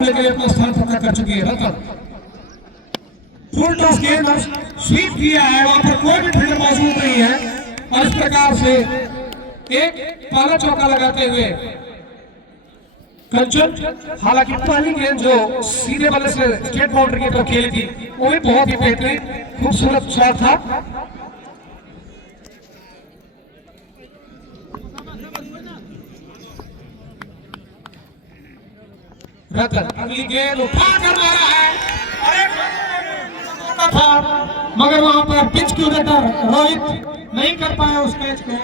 के लिए अपना स्थान पक्का कर चुकी है। रतन फुल टॉस गेंद स्वीप किया है, वहां पर कोई भी फील्डर मौजूद नहीं है और इस प्रकार से एक पाला चौका लगाते हुए कंचन, हालांकि पहली गेंद जो सीधे बल्ले से स्टेट बाउंड्री की तरफ खेली थी वो भी बहुत ही बेहतरीन खूबसूरत शॉट था। रतन अगली गेंद उठा कर मारा है, था मगर वहां पर पिच क्यूरेटर रोहित नहीं कर पाया उस कैच को।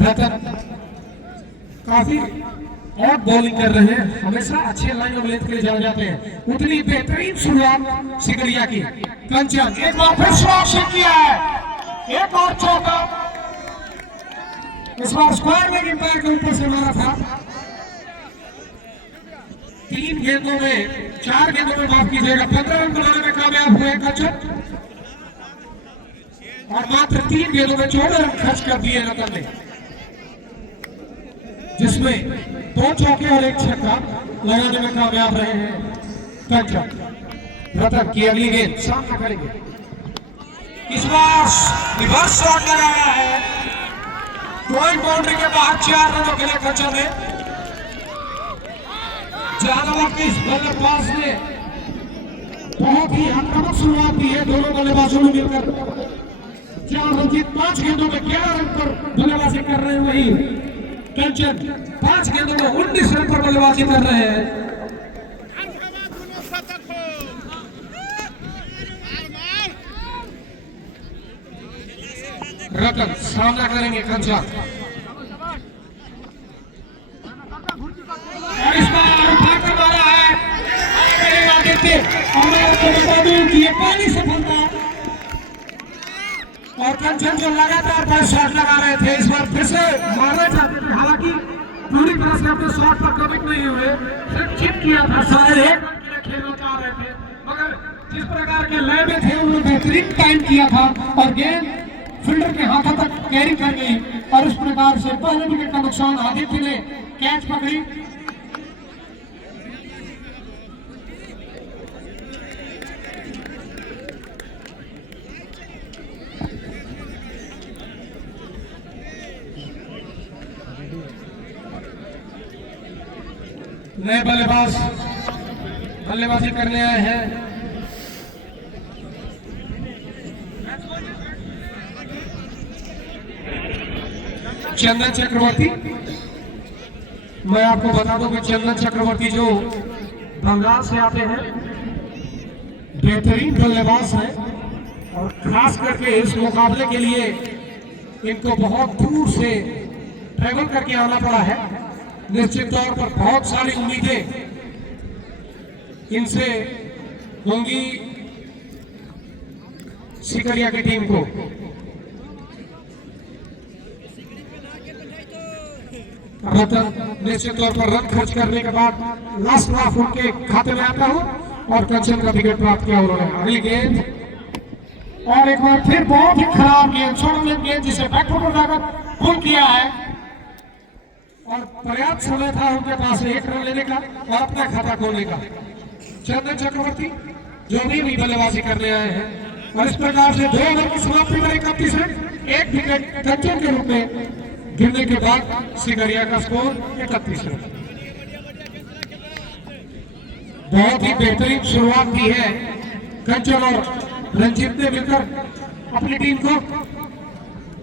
रतन काफी और बॉलिंग कर रहे हैं, हमेशा अच्छे लाइन ऑफ लेंथ के लिए जाने जाते हैं। उतनी बेहतरीन शुरुआत सिकरिया की। कंचन एक बार फिर शॉट किया है, एक और चौका, इस बार स्क्वायर लेग एम्पायर के ऊपर से मारा था। 3 गेंदों में 4 गेंदों में माफ कीजिएगा 15 रन बनाने में कामयाब हुए कंचन और मात्र 3 गेंदों में 14 रन खर्च कर दिए रतन ने, जिसमें 2 चौके और 1 छक्का लगाने में कामयाब रहे हैं कंचन। रतन की अगली गेंद सामना करेंगे, इस बार रिवर्स शॉट लगाया है, पॉइंट बाउंड्री के बाहर 4 रनों के लिए कंचन ने। जहानाबाद के इस बल्लेबाज ने बहुत ही आक्रामक शुरुआत की है, दोनों बल्लेबाजों ने मिलकर 4 रंजीत 5 गेंदों में 11 रन पर बल्लेबाजी कर रहे हैं। वही कंचन 5 गेंदों में 19 रन पर बल्लेबाजी कर रहे हैं। रतन सामना करेंगे कंचन, और इस बार उठाकर मारा है और मैं आपको बता दूं कि ये पहली सफलता, और कंचन जो लगातार 5 शॉट लगा रहे थे इस बार फिर से मारना चाहते थे, हालांकि पूरी तरह से अपने शॉट पर कमिट नहीं हुए, सिर्फ चिप किया था, शायद एक खेलना चाह रहे थे, मगर जिस प्रकार के लय में थे उन्होंने बेहतरीन टाइम किया था और गेंद फील्डर के हाथों तक कैरी कर गई और इस प्रकार से पहले विकेट का नुकसान आदित्य ने कैच पकड़ी। नए बल्लेबाज बल्लेबाजी करने आए हैं, चंदन चक्रवर्ती। मैं आपको बता दूं कि चंदन चक्रवर्ती जो बंगाल से आते हैं, बेहतरीन बल्लेबाज हैं और खास करके इस मुकाबले के लिए इनको बहुत दूर से ट्रैवल करके आना पड़ा है। निश्चित तौर पर बहुत सारी उम्मीदें इनसे होंगी सिकरिया की टीम को। रतन निश्चित तौर पर रन खर्च करने के बाद लास्ट हाफ उनके खाते में आता हो और कंचन का विकेट प्राप्त किया उन्होंने। अगली गेंद और एक बार फिर बहुत ही खराब गेंद, छोटा गेंद जिसे बैकफुट पर जाकर पुल किया है और पर्याप्त समय था उनके पास 1 रन लेने का और अपना खाता खोलने का। चंदन चक्रवर्ती जो भी बल्लेबाजी करने आए हैं और इस प्रकार से 2 ओवर की समाप्ति में 31 रन, 1 विकेट कंचन के रूप में गिरने के बाद सिकरिया का स्कोर 31 रन। बहुत ही बेहतरीन शुरुआत की है कंचन और रंजीत ने मिलकर अपनी टीम को,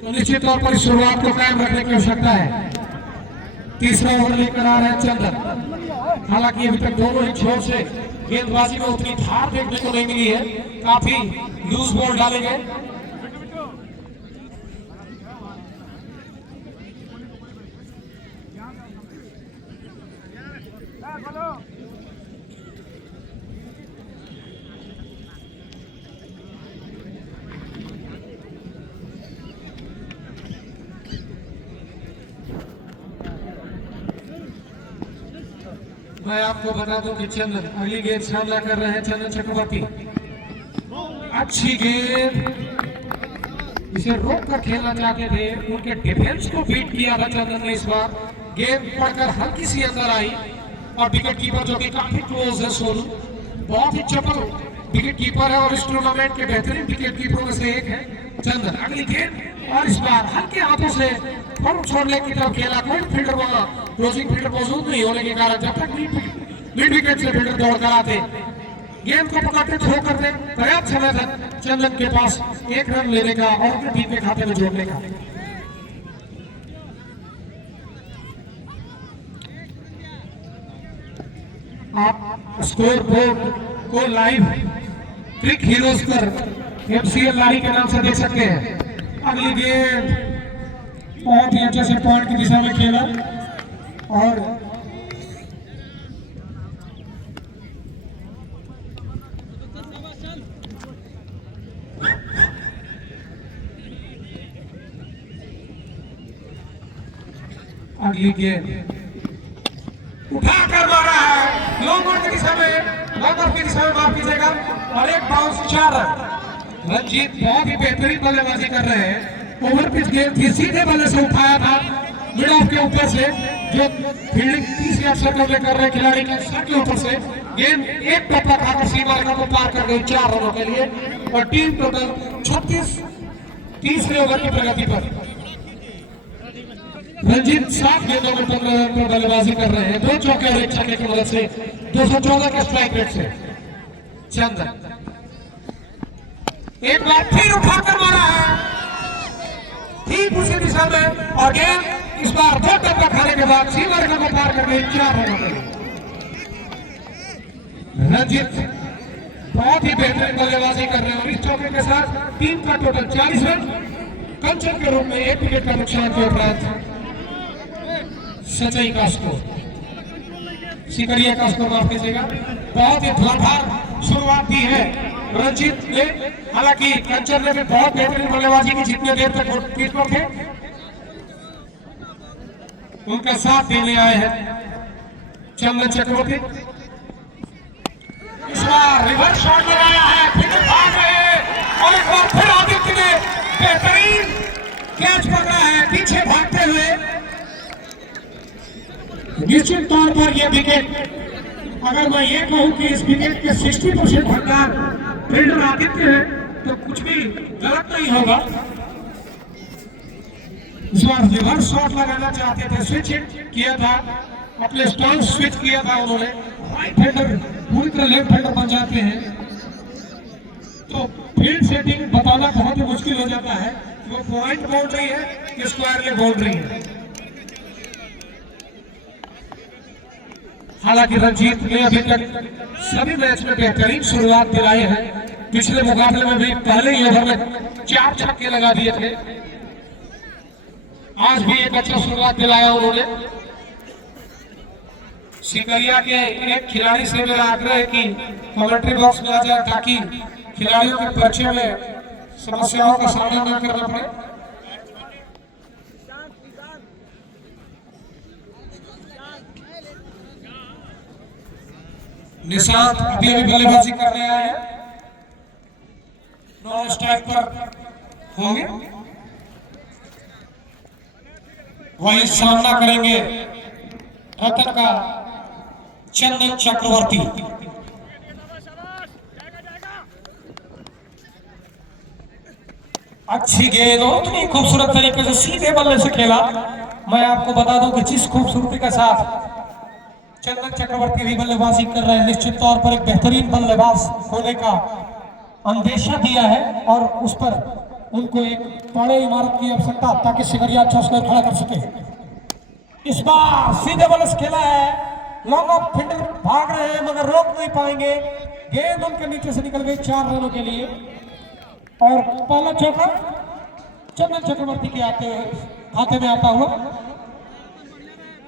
तो निश्चित तौर पर इस शुरुआत को कायम रखने की आवश्यकता है। तीसरा ओवर लेकर आ रहे हैं चंदन, हालांकि अभी तक दोनों ही छोर से गेंदबाजी में उतनी धार देखने को नहीं मिली है, काफी लूज बॉल डाले गए। मैं आपको बता दूं कि चंदन अगली गेंद सामना कर रहे हैं चंदन चक्रवर्ती। अच्छी गेंद, इसे रोक कर खेलना चाहते थे, उनके डिफेंस को बीट किया था चंदन ने इस बार। गेंद पड़कर हल्की सी अंदर आई और विकेट कीपर जो कि काफी क्लोज है सोनू, बहुत ही चपल विकेट कीपर है और इस टूर्नामेंट के बेहतरीन विकेट कीपरों में से एक है चंदन। अगली गेंद और इस बार हल्के हाथों से फॉर्म छोड़ने की तरफ खेला, कोई फील्डर वहां क्लोजिंग फील्डर मौजूद नहीं होने के कारण जब तक मिड विकेट से फील्डर दौड़ कर आते गेंद को पकड़ते थ्रो करते पर्याप्त समय तक चंदन के पास एक रन लेने का और अपने टीम के खाते में जोड़ने का। आप स्कोर बोर्ड को लाइव क्रिक हीरोज पर MCL लारी के नाम से देख सकते हैं। अगली गेंद बहुत ही अच्छे से पॉइंट की दिशा में खेला और अगली गेंद उठाकर मारा है लॉन्ग ऑन की दिशा में, लॉन्ग ऑफ की दिशा में माफ कीजिएगा और एक बाउंस 4 रन। रंजीत बहुत ही बेहतरीन बल्लेबाजी कर रहे हैं। ओवर पिच गेंद थी, सीधे बल्ले से उठाया था मिड ऑफ के ऊपर से, जो फील्डिंग 30 यार्ड सर्कल में कर रहे खिलाड़ी के सर के ऊपर से गेंद एक टप्पा खाकर सीमा रेखा को पार कर गई 4 रनों के लिए और टीम टोटल 36 तीसरे ओवर की प्रगति पर। रंजीत 7 गेंदों में 15 रन पर बल्लेबाजी कर रहे हैं, 2 चौके और 1 छक्के की मदद से 214 के स्ट्राइक रेट से। चंदन एक बार फिर उठाकर मारा है ठीक उसी दिशा में और गेंद इस बार 2 टप्पा खाने के बाद सीमा रेखा को पार कर गई 4 रनों के लिए। रंजीत बहुत ही बेहतरीन बल्लेबाजी कर रहे हैं और इस चौके के साथ टीम का टोटल 40 रन, कंचन के रूप में 1 विकेट का नुकसान के उपरांत सचाई का स्कोर, सिकरिया का स्कोर माफ कीजिएगा। बहुत ही धुआंधार शुरुआत दी है रंजीत ने, हालांकि कंचन ने भी बहुत बेहतरीन बल्लेबाजी की जितने देर तक पिच पर थे, उनका साथ देने आए हैं चंदन चक्रवर्ती। इस बार रिवर्स शॉट लगाया है, फिर भाग रहे हैं और एक बार फिर आदित्य ने बेहतरीन कैच पकड़ा है पीछे भागते हुए। निश्चित तौर पर यह विकेट, अगर मैं ये कहूं कि इस विकेट के 60% हकदार फील्डर आदित्य है तो कुछ भी गलत नहीं होगा। इस बार रिवर्स शॉट लगाना चाहते थे, स्विच किया था, अपने स्टॉल स्विच किया था उन्होंने। राइट हैंडर पूरी तरह लेफ्ट हैंडर बन जाते हैं तो फील्ड सेटिंग बताना बहुत ही मुश्किल हो जाता है वो पॉइंट बाउंड्री है कि स्क्वायर में बाउंड्री है। हालांकि रंजीत ने अभी तक सभी मैच में बेहतरीन शुरुआत दिलाई है, पिछले मुकाबले में भी पहले ही ओवर में 4 छक्के लगा दिए थे, आज भी एक अच्छा शुरुआत दिलाया उन्होंने। सिकरिया के एक खिलाड़ी से मेरा आग्रह है कि कमेंट्री बॉक्स में आ जाए ताकि खिलाड़ियों के परिचय में समस्याओं का सामना न करना पड़े। निशांत अभी अभी बल्लेबाजी कर रहे हैं, नॉन स्ट्राइक पर होंगे, वही सामना करेंगे रतन का चंदन चक्रवर्ती। अच्छी गेंद और इतनी खूबसूरत तरीके से सीधे बल्ले से खेला। मैं आपको बता दूं कि जिस खूबसूरती के साथ चंदन चक्रवर्ती भी बल्लेबाजी कर रहे हैं, निश्चित तौर पर एक बेहतरीन बल्लेबाज होने का अंदेशा दिया है और उस पर उनको एक बड़े इमारत की आवश्यकता ताकि सिकरिया अच्छा स्कोर खड़ा कर सके। इस बार सीधे बल्ले से खेला है, लॉन्ग ऑफ फील्डर भाग रहे हैं मगर रोक नहीं पाएंगे, गेंद उनके नीचे से निकल गई 4 रनों के लिए और पहला चौका चंदन चक्रवर्ती के खाते में आता हुआ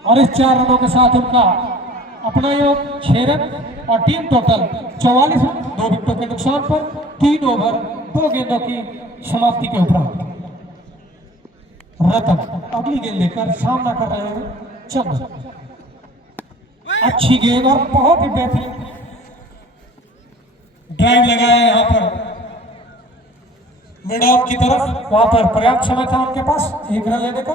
और इस 4 रनों के साथ उनका अपना योग 6 रन और टीम टोटल 44 रन, 2 विकेटों के नुकसान पर 3 ओवर 2 गेंदों की समाप्ति के उपरांत। रतन अगली गेंद लेकर सामना कर रहे हैं चंदन। अच्छी गेंद और बहुत ही बेहतरीन ड्राइव लगाया है यहाँ पर मिड ऑफ की तरफ। वहां पर पर्याप्त समय था उनके पास 1 रन लेने का।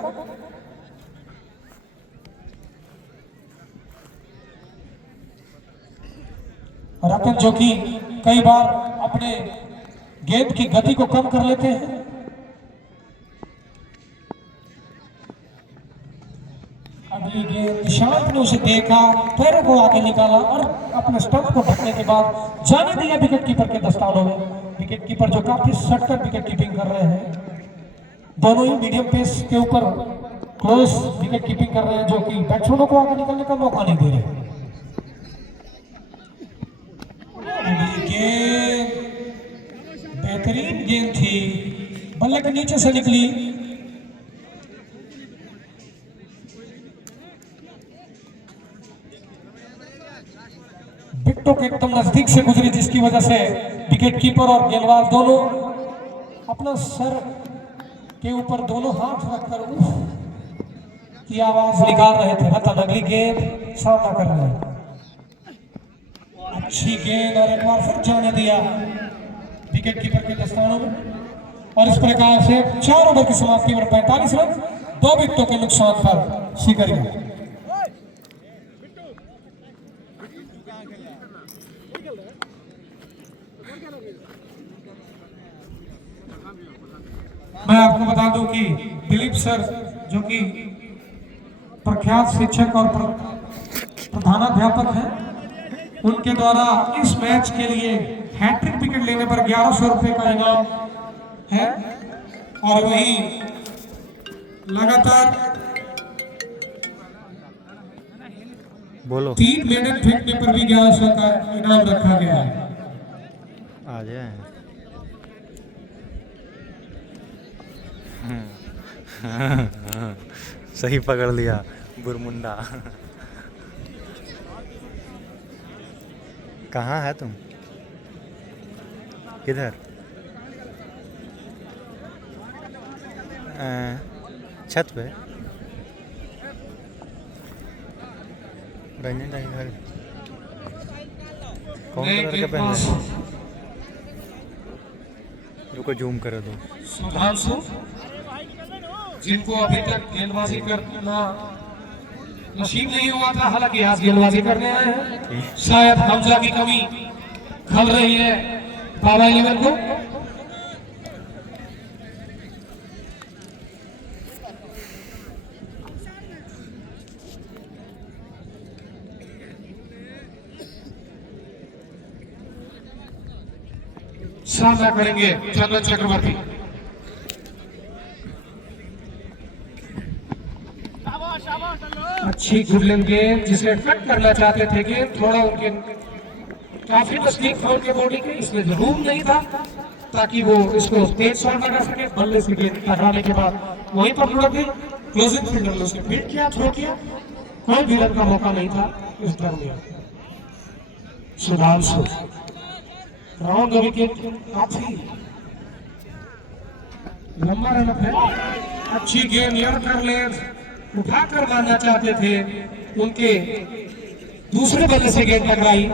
रतन जो कि कई बार अपने गेंद की गति को कम कर लेते हैं। अगली गेंद शांत ने उसे देखा, पैरों को आगे निकाला और अपने स्टंप को ढकने के बाद जाने दिया विकेट कीपर के दस्तानों में। विकेट कीपर जो काफी सटकर विकेट कीपिंग कर रहे हैं, दोनों ही मीडियम पेस के ऊपर क्लोज विकेट कीपिंग कर रहे हैं, जो कि बैट्समैनों को आगे निकलने का मौका नहीं दे रहे। गेंद बेहतरीन गेंद थी, बल्ले के नीचे से निकली। विकेटों के एकदम नजदीक से गुजरी, जिसकी वजह से विकेट कीपर और गेंदबाज दोनों अपना सर के ऊपर दोनों हाथ रखकर उफ की आवाज निकाल रहे थे। रतन अगली गेंद सामना कर रहे हैं। अच्छी गेंद और एक बार फिर जाने दिया विकेट कीपर के दस्तानों में। और इस प्रकार से 4 ओवर की समाप्ति पर 45 रन 2 विकेटों के नुकसान पर सीकरिया। मैं आपको बता दूं कि दिलीप सर जो कि प्रख्यात शिक्षक और प्रधानाध्यापक हैं, उनके द्वारा इस मैच के लिए हैट्रिक विकेट लेने पर 1100 रुपए का इनाम है। और वही लगातार बोलो 3 मिनट फेंकने पर भी 1100 का इनाम रखा गया है। आ जाए। सही पकड़ लिया बुरमुंडा। कहाँ है तुम? किधर? छत पे। रंजन का घर कौन कलर का पहन है? रुको जूम कर दो। सुधांशु, जिनको अभी तक गेंदबाजी करना नसीब नहीं हुआ था, हालांकि आज गेंदबाजी करने आए हैं। शायद हमजा की कमी खल रही है बाबा 11 को। सामना करेंगे चंदन चक्रवर्ती। अच्छी गुडलैंड गेंद जिसे कट करना चाहते थे, गेंद थोड़ा उनके काफी नजदीक था उनके बॉडी के, इसमें रूम नहीं था ताकि वो इसको तेज शॉट लगा सके। बल्ले से गेंद टकराने के बाद वहीं पर लुढ़क गई। क्लोजिंग फील्डर ने उसने फील्ड किया, थ्रो किया, कोई भी रन का मौका नहीं था इस दरमियान। सुधांशु राउंड विकेट काफी लंबा रन है। अच्छी गेंद यॉर्कर लेंथ उठाकर मारना चाहते थे, उनके दूसरे बल्ले से गेंद टकराई,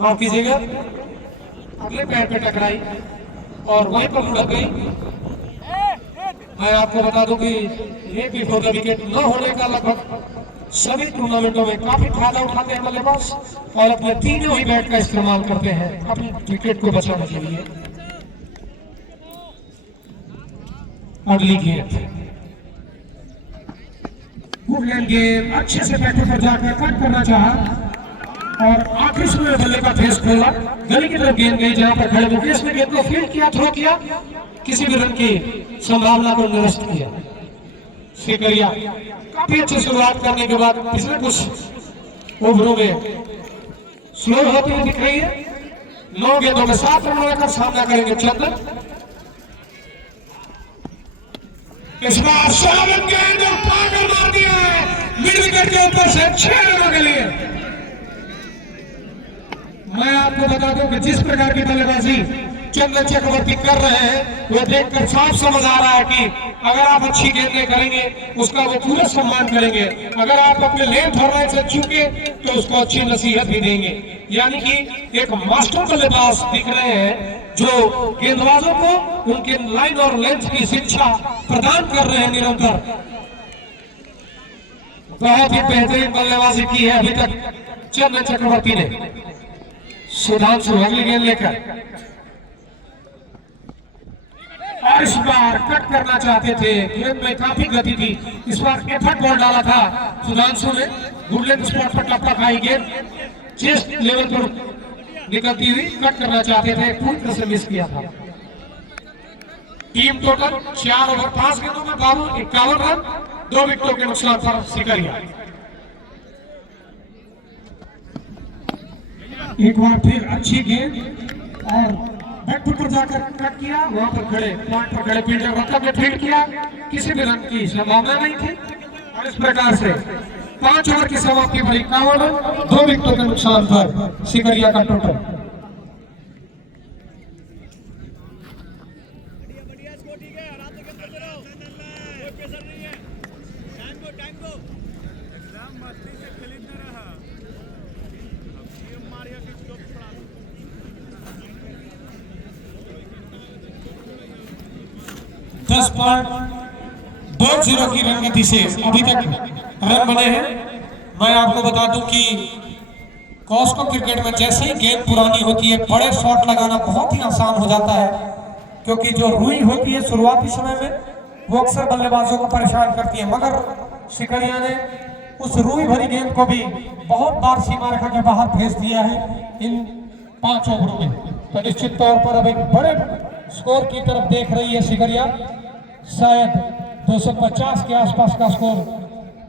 माफ कीजिएगा अगले पैर पे टकराई और वहीं पर लुढ़क गई। मैं आपको बता दूं कि ये बिफोर द विकेट न होने का लगभग सभी टूर्नामेंटों में काफी फायदा उठाते हैं बल्लेबाज और अपने तीनों ही बैट का इस्तेमाल करते हैं अपनी विकेट को बचाने के लिए। अगली गेंद गुडलैंड गेंद अच्छे से बैटर पर जाकर कट करना चाहा और आखिरी समय बल्ले का फेस खोला, गली की तरफ गेंद गई जहां पर खड़े मुकेश ने गेंद को फील्ड किया, थ्रो किया, किसी भी रन की संभावना को निरस्त किया। सीकरिया काफी अच्छी शुरुआत करने के बाद पिछले कुछ ओवरों में स्लो होती हुई दिख रही है। 9 गेंदों में 7 रन लेकर सामना करेंगे चंदन। इस बार 16 रन गेंद और पाकर मार दिया है मिड विकेट के ऊपर से 6 रनों के लिए। मैं आपको बता दूं कि जिस प्रकार की बल्लेबाजी चंदन चक्रवर्ती कर रहे हैं वो देखकर साफ समझ आ रहा है कि अगर आप अच्छी गेंदें करेंगे उसका वो पूरा सम्मान करेंगे, अगर आप अपने लेंथ और राइट से चूके तो उसको अच्छी नसीहत भी देंगे। यानी कि एक मास्टर बल्लेबाज दिख रहे हैं जो गेंदबाजों को उनके लाइन और लेंथ की शिक्षा प्रदान कर रहे हैं निरंतर। बहुत ही बेहतरीन बल्लेबाजी की है अभी तक चंदन चक्रवर्ती ने। सुधांशु अगली गेंद लेकर और इस बार कट करना चाहते थे, गेंद में काफी गति थी, इस बार एफर्ट बॉल डाला था सुधांशु ने, गुडलैंड स्पॉट पर टप्पा खाई गेंद चेस्ट लेवल पर निकलती हुई कट करना चाहते थे, पूरी तरह से मिस किया था। टीम टोटल 4 ओवर 5 गेंदों में 51 रन, 2 विकेटों के नुकसान पर सिकरिया। एक बार फिर अच्छी गेंद और बैकफुट पर जाकर कट किया, वहां पर खड़े पॉइंट पर खड़े फील्डर रकम ने फील्ड किया, किसी भी रन की संभावना नहीं थी और इस प्रकार से 5 ओवर की समाप्ति पर 51 रन, 2 विकेटों के नुकसान पर सिकरिया का टोटल। दस पॉइंट 2-0 की रन गति से अभी तक रन बने हैं। मैं आपको बता दूं कि कॉस्को क्रिकेट में जैसे ही गेंद पुरानी होती है बड़े शॉट लगाना बहुत ही आसान हो जाता है, क्योंकि जो रुई होती है शुरुआती समय में वो अक्सर बल्लेबाजों को परेशान करती है, मगर सिकरिया ने उस रुई भरी गेंद को भी बहुत बार सीमा रेखा के बाहर भेज दिया है इन 5 ओवरों में। तो निश्चित तौर पर अब एक बड़े स्कोर की तरफ देख रही है सिकरिया, शायद 250 के आसपास का स्कोर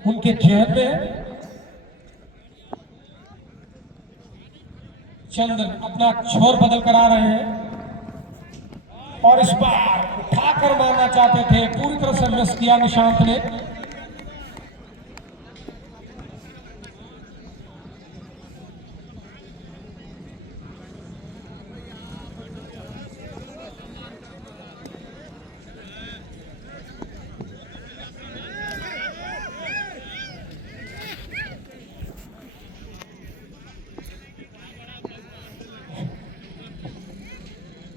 उनके जेहन में है। चंदन अपना छोर बदल कर आ रहे हैं और इस बार उठाकर मारना चाहते थे, पूरी तरह से मिस किया निशांत ने।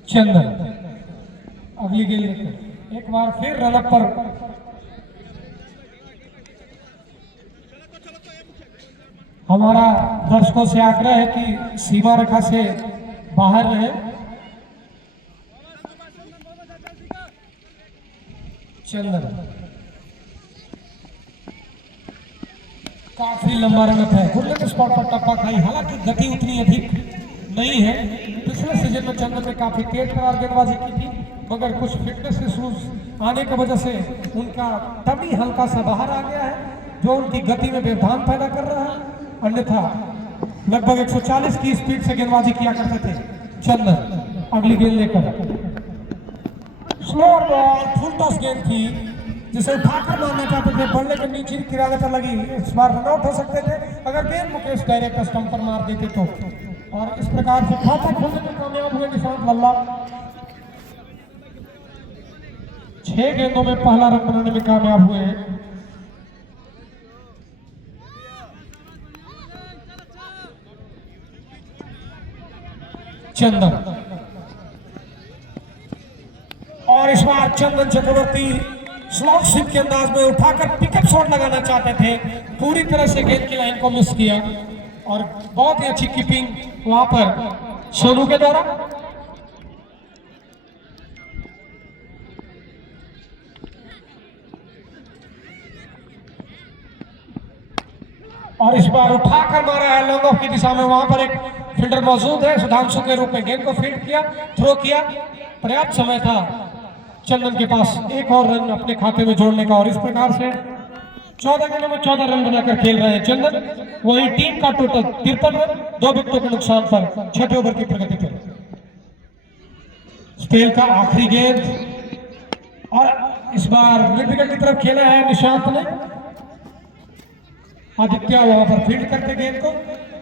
चंदन अगली गेंद लेकर एक बार फिर रनअप पर हमारा दर्शकों से आग्रह है कि सीमा रेखा से बाहर रहे। चंदन काफी लंबा रनअप है, गुडलैंड स्पॉट पर टप्पा खाई, हालांकि गति उतनी अधिक नहीं है। पिछले सीजन में चंदन ने काफी तेज करार गेंदबाजी की थी, मगर कुछ फिटनेस इश्यूज आने की वजह से उनका टमी हल्का सा बाहर आ गया है, जो उनकी गति में व्यवधान पैदा कर रहा है। अन्यथा लगभग 140 की स्पीड से गेंदबाजी किया करते थे चंदन। अगली गेंद लेकर स्लो बॉल फुल टॉस गेंद थी, जिसे उठाकर मारना चाहते थे, बल्ले के नीचे किनारे पर लगी, इस बार रन आउट हो सकते थे अगर गेंद मुकेश डायरेक्ट स्टंप पर मार देते तो। और इस प्रकार से खाता खोलने में कामयाब हुए निशांत लल्ला। 6 गेंदों में पहला रन बनाने में कामयाब हुए हैं। चंदन और इस बार चंदन चक्रवर्ती स्लॉट स्विप के अंदाज में उठाकर पिकअप शॉट लगाना चाहते थे, पूरी तरह से गेंद की लाइन को मिस किया और बहुत ही अच्छी कीपिंग वहां पर सोनू के द्वारा। और इस बार उठाकर मारा है लॉन्ग ऑफ की दिशा में, वहां पर एक फील्डर मौजूद है, सुधांशु के रूप में गेंद को फील्ड किया, थ्रो किया, पर्याप्त समय था चंदन के पास एक और रन अपने खाते में जोड़ने का। और इस प्रकार से 14 गेंदों में 14 रन बनाकर खेल रहे हैं चंदन। वही टीम का टोटल 53 रन, 2 विकेटों के नुकसान पर 6 ओवर की प्रगति पर। स्पेल का आखिरी गेंद और इस बार मिड विकेट की तरफ खेला है निशांत ने। आदित्य वहां पर फील्ड करते गेंद को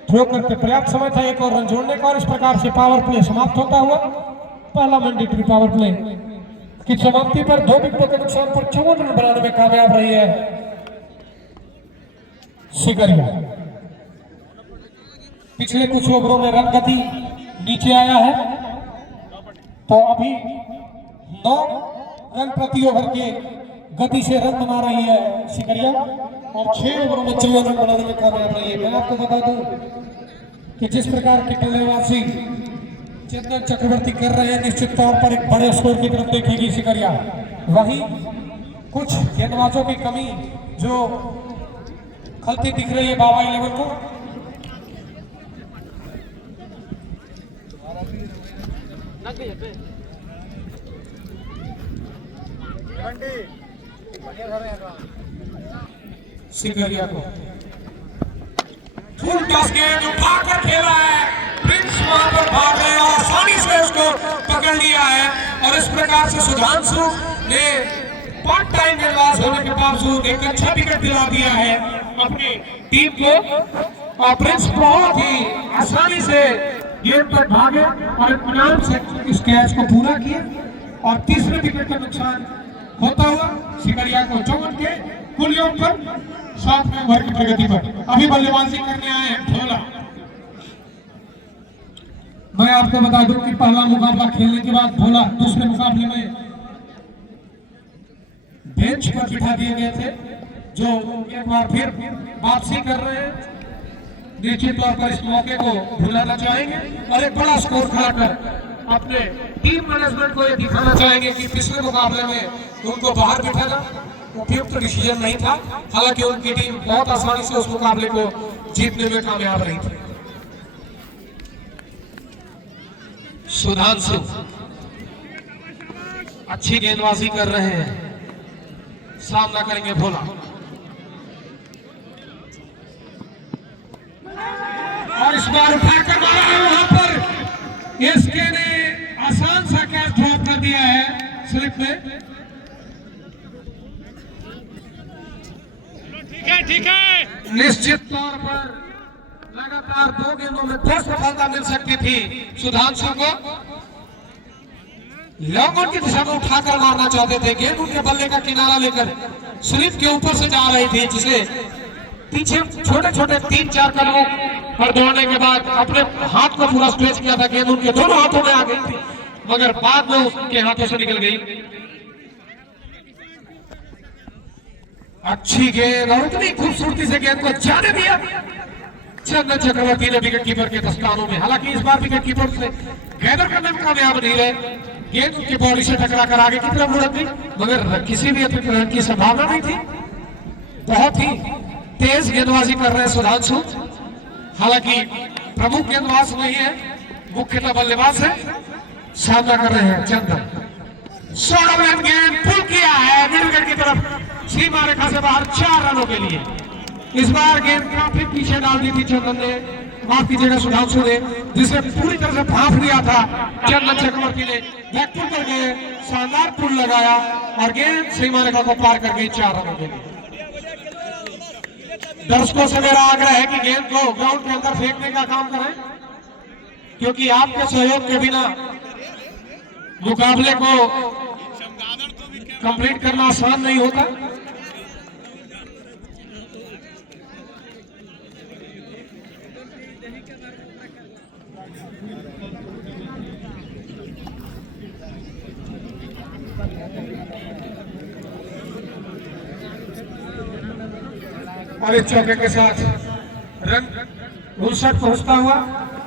थ्रो करते, पर्याप्त समय था एक और रन जोड़ने का। और इस प्रकार से पावर प्ले समाप्त होता हुआ, पहला मैंडेटरी पावर प्ले की समाप्ति पर 2 विकेटों के नुकसान पर 54 रन बनाने में कामयाब रही है सिकरिया। पिछले कुछ ओवरों में रन गति नीचे आया है, तो अभी 9 रन प्रति ओवर के गति से रन बना रही है सिकरिया और 6 ओवरों में 54 रन बनाने में कामयाब रही है। मैं आपको बता दूं कि जिस प्रकार के बल्लेबाजी चंदन चक्रवर्ती कर रहे हैं, निश्चित तौर पर एक बड़े स्कोर की तरफ देखेगी सिकरिया। वहीं कुछ गेंदबाजों की कमी जो खलती दिख रही है बाबा 11 को। सिकरिया को फुल टॉस गेंद उठाकर खेला है, प्रिंस वहां पर भाग गए और आसानी से उसको पकड़ लिया है। और इस प्रकार से सुधांशु ने पार्ट टाइम गेंदबाज होने के बावजूद एक अच्छा विकेट दिला दिया है अपनी टीम को। और प्रिंस बहुत ही आसानी से गेंद पर भागे और इत्मीनान से इस कैच को पूरा किया और तीसरे विकेट का नुकसान होता हुआ सिकरिया को 54 के कुल योग पर 7वें ओवर की प्रगति पर अभी बल्लेबाजी करने आए हैं भोला। मैं आपको बता दूं कि पहला मुकाबला खेलने के बाद भोला दूसरे मुकाबले में बेंच पर बिठा दिए गए थे, जो एक बार फिर वापसी कर रहे हैं। निश्चित तौर पर इस मौके को भुलाना चाहेंगे और एक बड़ा स्कोर खड़ा कर अपने टीम मैनेजमेंट को ये दिखाना चाहेंगे कि पिछले मुकाबले में उनको बाहर बिठाना उपयुक्त डिसीजन नहीं था। हालांकि उनकी टीम बहुत आसानी से उस मुकाबले को जीतने में कामयाब रही थी। सुधांशु अच्छी गेंदबाजी कर रहे हैं, सामना करेंगे भोला। और इस बार उठाकर मारा है वहां पर एसके ने आसान सा कैच ड्रॉप कर दिया है स्लिप में। ठीक है निश्चित तौर पर लगातार 2 गेंदों में 10 सफलता मिल सकती थी सुधांशु को। लॉन्ग ऑन की दिशा में उठाकर मारना चाहते थे, गेंद उनके बल्ले का किनारा लेकर स्लिप के ऊपर से जा रही थी, जिसे पीछे छोटे छोटे 3-4 कदमों पर दौड़ने के बाद अपने हाथ को पूरा स्ट्रेच किया था। गेंद उनके दोनों हाथों में आ गई थी, मगर बाद में उसके हाथों से निकल गई। अच्छी गेंद और उतनी खूबसूरती से गेंद को जाने दिया चंदन चक्रवर्ती ने विकेट कीपर के दस्तानों में। हालांकि इस बार विकेट कीपर से गैदर करने में कामयाब नहीं रहे, गेंद उनकी बॉडी से टकरा कर आगे की तरफ लुढ़क गई, मगर किसी भी अतिरिक्त रन की संभावना नहीं थी। बहुत ही तेज गेंदबाजी कर रहे हैं सुधांशु। हालांकि प्रमुख गेंदबाज नहीं है, मुख्यतः बल्लेबाज है। सामना कर रहे हैं चंदन। 16 रन गेंद पुल किया है मिड विकेट की तरफ, सीमा रेखा से बाहर 4 रनों के लिए। इस बार गेंद काफी पीछे डाल दी थी चंदन ने, माफ कीजिएगा सुधांशु ने, जिसे पूरी तरह से भांप लिया था चंदन चक्रवर्ती ने। बैकपुल कर गए, शानदार पुल लगाया और गेंद सीमा रेखा को पार कर गई 4 रनों के लिए। दर्शकों से मेरा आग्रह है कि गेंद को ग्राउंड के अंदर फेंकने का काम करें, क्योंकि आपके सहयोग के बिना मुकाबले को कंप्लीट करना आसान नहीं होता। और इस चौके के साथ रन 59 पहुंचता हुआ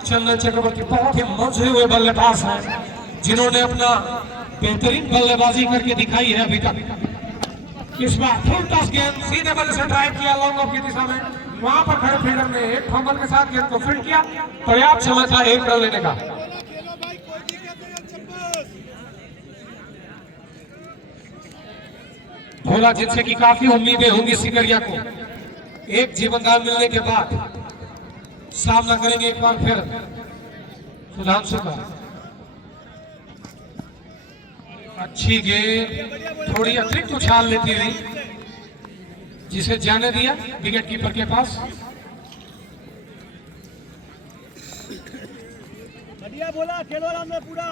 चंदन चक्रवर्ती बहुत ही मंझे हुए बल्लेबाज हैं, जिन्होंने अपना बेहतरीन बल्लेबाजी करके दिखाई है अभी तक। इस बार फुल टॉस गेंद सीधे बल्ले से ड्राइव किया लॉन्ग ऑफ की दिशा में, वहां पर खड़े फील्डर ने एक फंबल के साथ गेंद को फील्ड किया। पर्याप्त समय था 1 रन लेने का। भोला जिनसे की काफी उम्मीदें होंगी सिकरिया को, एक जीवनदान मिलने के बाद सामना करेंगे एक बार फिर सुधांशु का। अच्छी गेंद थोड़ी अतिरिक्त उछाल लेती हुई, जिसे जाने दिया विकेट कीपर के पास। बढ़िया बोला, खेलो में पूरा।